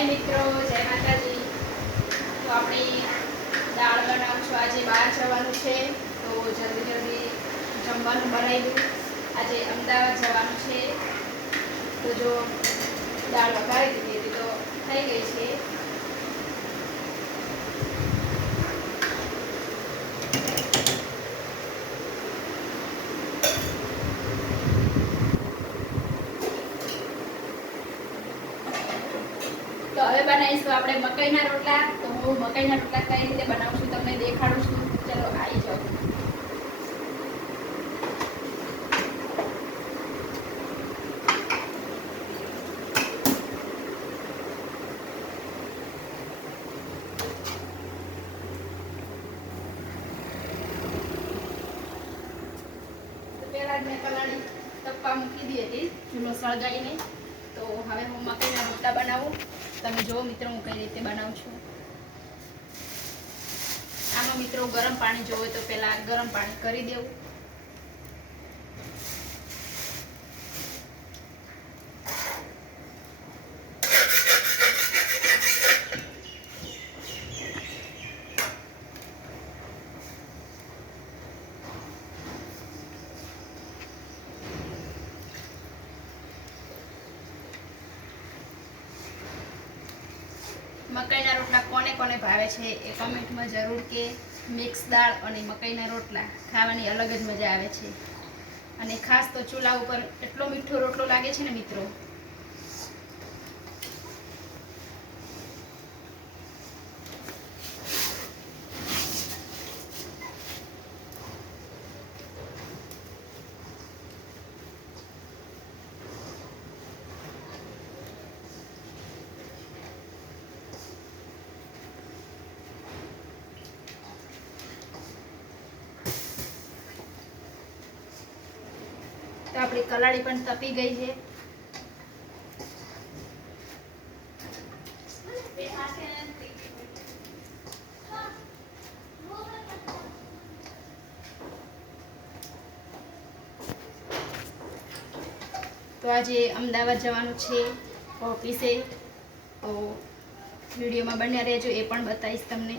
हाय मित्रों, जय माताजी। तो अपनी दाल बनावशुं। आज बहार जवानुं छे तो जल्दी जल्दी जमवानुं बनावी दूँ। आज अमदावाद जवानुं छे तो जो दाल वघारी दीधी हती तो थई गई छे। तो हवे बनावीशुं आपणे मकईना रोटला। तो हूँ मकईना रोटला कई रीते बनावुं छुं तमने देखाडुं छुं। चलो आई जाओ। पहला ज मैं पलाળી तप्पा मूकी दी हती चूलो सळगावीने। तो हवे हूँ मकईना रोटला बनावुं। तमे जो मित्रों हूँ कई रीते बनावुं छुं। आमां मित्रों गरम पाणी जोवे तो पहेला गरम पाणी करी देवुं। मकईना रोटला कोने कोने भावे छे ए कमेंट में जरूर के। मिक्स दाळ अने मकईना रोटला खावानी अलग ज मजा आवे छे। अने खास तो चूला उपर एटलो मीठो रोटलो लागे छे ने मित्रों। तो अपनी कलाड़ी पण तपी गई है। तो आज अमदावाद जवानुं छे ऑफिसे। तो विडियो में बन्या रहेजो, ए पण बताईश तमने।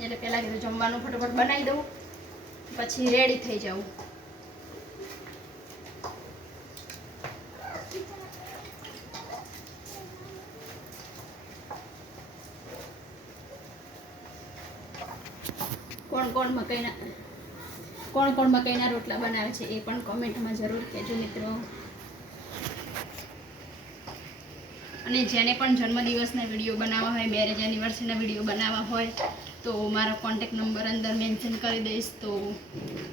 एटले पहेला कीधुं जमवानुं फटाफट बनावी दऊं पछी रेडी थई जाऊं। कोण कोण मकईना रोटला बनावे छे ए पण कमेंट में जरूर कहेजो मित्रों। अने जेने पण जन्मदिवसना विडियो बनावा होय, मैरेज एनिवर्सरीना विडियो बनावा होय तो मारो कॉन्टेक्ट नंबर अंदर मेन्शन करी दईश। तो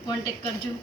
कॉन्टेक्ट करजो।